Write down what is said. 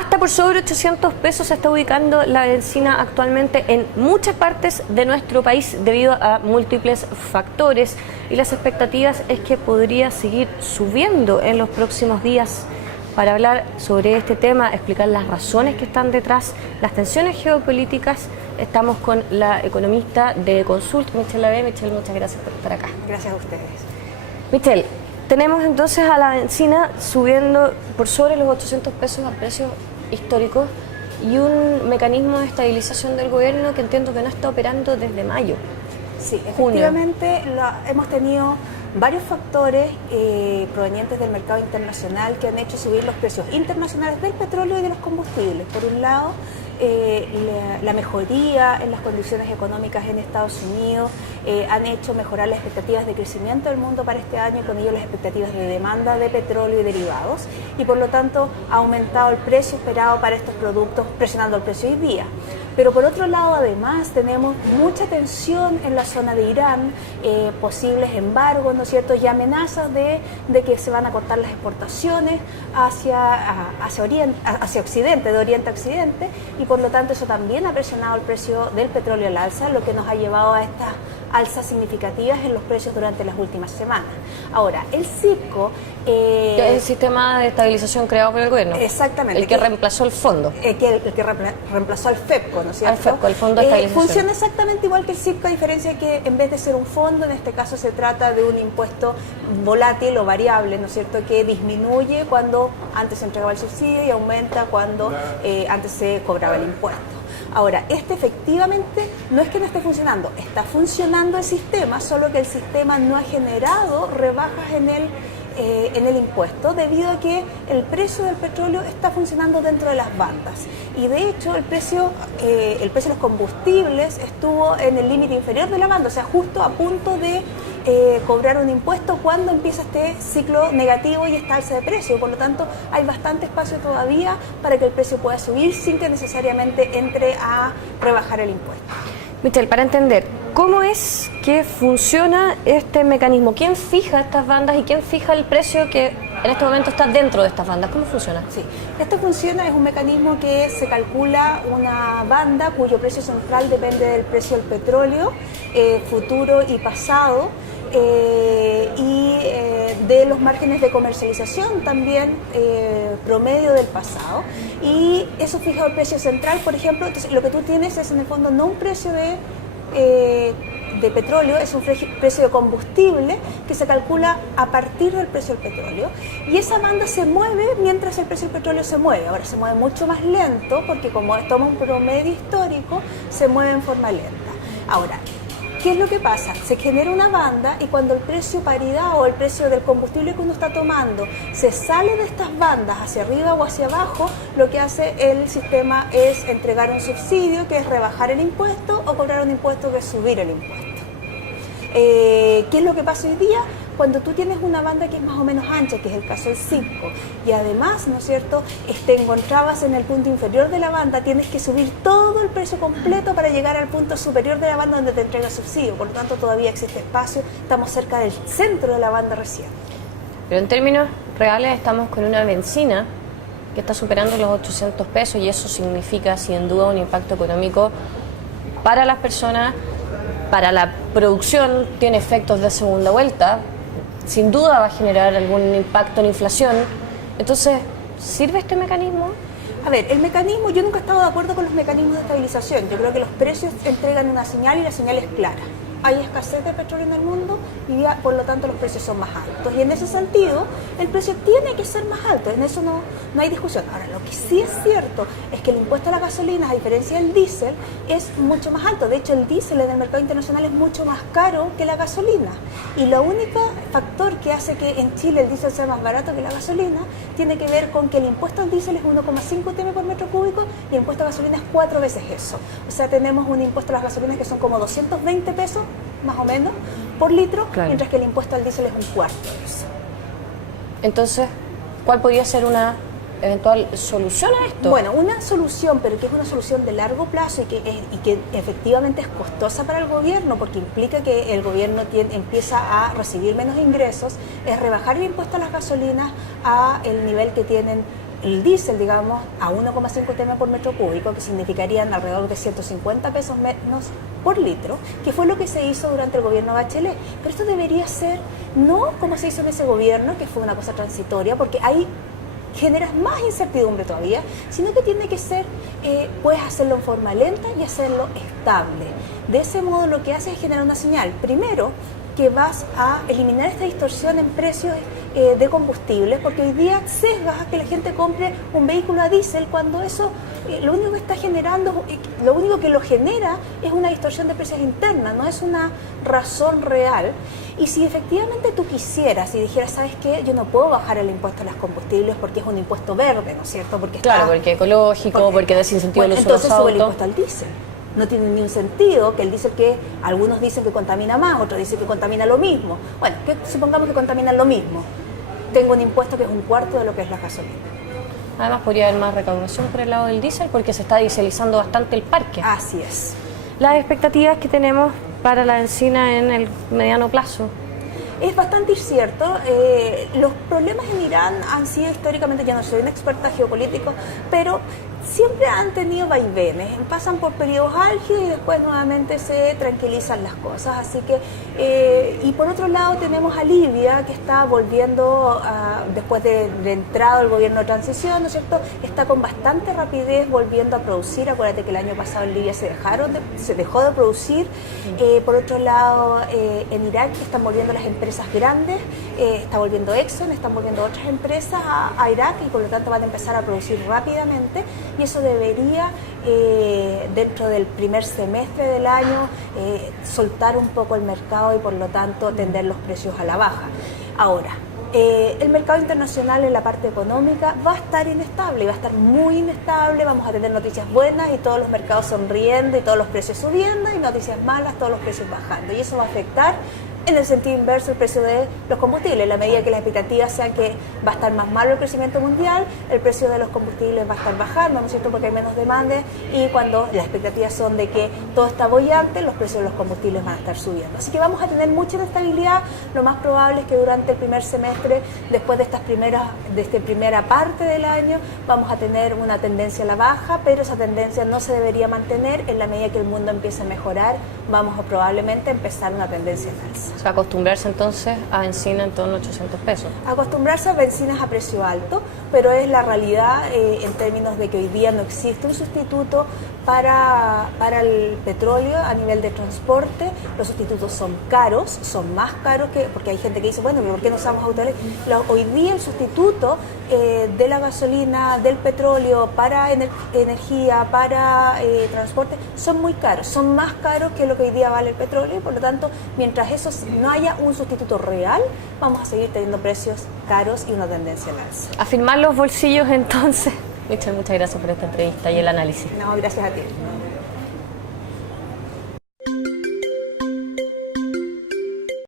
Hasta por sobre 800 pesos se está ubicando la bencina actualmente en muchas partes de nuestro país debido a múltiples factores y las expectativas es que podría seguir subiendo en los próximos días. Para hablar sobre este tema, explicar las razones que están detrás, las tensiones geopolíticas, estamos con la economista de Consult, Michelle Lavé. Michelle, muchas gracias por estar acá. Gracias a ustedes. Michelle, tenemos entonces a la bencina subiendo por sobre los 800 pesos a precios históricos y un mecanismo de estabilización del gobierno que entiendo que no está operando desde mayo. Sí, junio. efectivamente hemos tenido varios factores provenientes del mercado internacional que han hecho subir los precios internacionales del petróleo y de los combustibles. Por un lado, la mejoría en las condiciones económicas en Estados Unidos han hecho mejorar las expectativas de crecimiento del mundo para este año y con ello las expectativas de demanda de petróleo y derivados y por lo tanto ha aumentado el precio esperado para estos productos presionando el precio hoy día. Pero por otro lado, además, tenemos mucha tensión en la zona de Irán, posibles embargos, ¿no es cierto?, y amenazas de que se van a cortar las exportaciones hacia Occidente, de Oriente a Occidente, y por lo tanto eso también ha presionado el precio del petróleo al alza, lo que nos ha llevado a estas alzas significativas en los precios durante las últimas semanas. Ahora, el CIPCO... que es el sistema de estabilización creado por el gobierno. Exactamente. El que reemplazó el fondo. El que reemplazó al FEPCO, ¿no es cierto? Al FEPCO, el fondo de estabilización. Funciona exactamente igual que el CIPCO, a diferencia de que en vez de ser un fondo, en este caso se trata de un impuesto volátil o variable, ¿no es cierto?, que disminuye cuando antes se entregaba el subsidio y aumenta cuando antes se cobraba el impuesto. Ahora, efectivamente no es que no esté funcionando, está funcionando el sistema, solo que el sistema no ha generado rebajas en el impuesto debido a que el precio del petróleo está funcionando dentro de las bandas. Y de hecho el precio de los combustibles estuvo en el límite inferior de la banda, o sea, justo a punto de cobrar un impuesto cuando empieza este ciclo negativo y esta alza de precio. Por lo tanto, hay bastante espacio todavía para que el precio pueda subir sin que necesariamente entre a rebajar el impuesto. Michelle, para entender, ¿cómo es que funciona este mecanismo? ¿Quién fija estas bandas y quién fija el precio que en este momento está dentro de estas bandas? ¿Cómo funciona? Sí, esto funciona, es un mecanismo que se calcula una banda cuyo precio central depende del precio del petróleo, futuro y pasado, y de los márgenes de comercialización también promedio del pasado, y eso fija el precio central. Por ejemplo, entonces, lo que tú tienes es en el fondo no un precio de petróleo, es un precio de combustible que se calcula a partir del precio del petróleo, y esa banda se mueve mientras el precio del petróleo se mueve. Ahora se mueve mucho más lento porque como toma un promedio histórico se mueve en forma lenta. Ahora, ¿qué es lo que pasa? Se genera una banda y cuando el precio paridad o el precio del combustible que uno está tomando se sale de estas bandas hacia arriba o hacia abajo, lo que hace el sistema es entregar un subsidio, que es rebajar el impuesto, o cobrar un impuesto, que es subir el impuesto. ¿Qué es lo que pasa hoy día? Cuando tú tienes una banda que es más o menos ancha, que es el caso del CIPCO, y además, ¿no es cierto?, te encontrabas en el punto inferior de la banda, tienes que subir todo el precio completo para llegar al punto superior de la banda donde te entrega el subsidio. Por lo tanto, todavía existe espacio, estamos cerca del centro de la banda recién. Pero en términos reales estamos con una bencina que está superando los 800 pesos y eso significa sin duda un impacto económico para las personas, para la producción, tiene efectos de segunda vuelta, sin duda va a generar algún impacto en inflación. Entonces, ¿sirve este mecanismo? A ver, el mecanismo, yo nunca he estado de acuerdo con los mecanismos de estabilización. Yo creo que los precios entregan una señal y la señal es clara. Hay escasez de petróleo en el mundo y ya, por lo tanto los precios son más altos. Y en ese sentido, el precio tiene que ser más alto, en eso no hay discusión. Ahora, lo que sí es cierto es que el impuesto a la gasolina, a diferencia del diésel, es mucho más alto. De hecho, el diésel en el mercado internacional es mucho más caro que la gasolina. Y el único factor que hace que en Chile el diésel sea más barato que la gasolina tiene que ver con que el impuesto al diésel es 1,5 UTM por metro cúbico y el impuesto a la gasolina es 4 veces eso. O sea, tenemos un impuesto a las gasolinas que son como 220 pesos más o menos por litro, claro, mientras que el impuesto al diésel es un cuarto de eso. Entonces, ¿cuál podría ser una eventual solución a esto? Bueno, una solución, pero que es una solución de largo plazo y que efectivamente es costosa para el gobierno, porque implica que el gobierno empieza a recibir menos ingresos, es rebajar el impuesto a las gasolinas a el nivel que tienen el diésel, digamos, a 1,5 TM por metro cúbico, que significarían alrededor de 150 pesos menos por litro, que fue lo que se hizo durante el gobierno Bachelet. Pero esto debería ser no como se hizo en ese gobierno, que fue una cosa transitoria, porque ahí generas más incertidumbre todavía, sino que tiene que ser, puedes hacerlo en forma lenta y hacerlo estable. De ese modo lo que hace es generar una señal. Primero, que vas a eliminar esta distorsión en precios de combustibles, porque hoy día sesgas a que la gente compre un vehículo a diésel cuando eso lo único que está generando, lo único que lo genera es una distorsión de precios interna, no es una razón real. Y si efectivamente tú quisieras y dijeras, ¿sabes qué? Yo no puedo bajar el impuesto a los combustibles porque es un impuesto verde, ¿no es cierto? Porque claro, porque ecológico, porque desincentivo el uso de los entonces sube el autos. impuesto al diésel. No tiene ni un sentido que el diésel, que algunos dicen que contamina más, otros dicen que contamina lo mismo. Bueno, que supongamos que contaminan lo mismo. Tengo un impuesto que es un cuarto de lo que es la gasolina. Además podría haber más recaudación por el lado del diésel porque se está dieselizando bastante el parque. Así es. Las expectativas que tenemos para la bencina en el mediano plazo. Es bastante incierto. Los problemas en Irán han sido históricamente, yo no soy una experta geopolítica, pero siempre han tenido vaivenes, pasan por periodos álgidos y después nuevamente se tranquilizan las cosas. Así que, y por otro lado tenemos a Libia, que está volviendo, después de entrado el gobierno de transición, ¿no es cierto?, está con bastante rapidez volviendo a producir. Acuérdate que el año pasado en Libia se dejó de producir. Por otro lado, en Irak están volviendo las empresas grandes, está volviendo Exxon, están volviendo otras empresas a Irak, y por lo tanto van a empezar a producir rápidamente. Y eso debería, dentro del primer semestre del año, soltar un poco el mercado y por lo tanto tender los precios a la baja. Ahora, el mercado internacional en la parte económica va a estar inestable, y va a estar muy inestable. Vamos a tener noticias buenas y todos los mercados sonriendo y todos los precios subiendo, y noticias malas, todos los precios bajando. Y eso va a afectar en el sentido inverso el precio de los combustibles. En la medida que las expectativas sean que va a estar más malo el crecimiento mundial, el precio de los combustibles va a estar bajando, ¿no es cierto?, porque hay menos demanda, y cuando las expectativas son de que todo está bollante, los precios de los combustibles van a estar subiendo. Así que vamos a tener mucha inestabilidad. Lo más probable es que durante el primer semestre, después de esta primera parte del año, vamos a tener una tendencia a la baja, pero esa tendencia no se debería mantener. En la medida que el mundo empiece a mejorar, vamos a probablemente empezar una tendencia en alza. O sea, acostumbrarse entonces a bencina en torno a 800 pesos. Acostumbrarse a bencinas a precio alto, pero es la realidad en términos de que hoy día no existe un sustituto para el petróleo a nivel de transporte. Los sustitutos son caros, son más caros porque hay gente que dice, bueno, ¿por qué no usamos automóviles? Hoy día el sustituto de la gasolina, del petróleo, para energía, para transporte, son muy caros, son más caros que lo que hoy día vale el petróleo, y por lo tanto, mientras eso no haya un sustituto real, vamos a seguir teniendo precios caros y una tendencia al alza. Afirmar los bolsillos entonces. Muchas gracias por esta entrevista y el análisis. No, gracias a ti.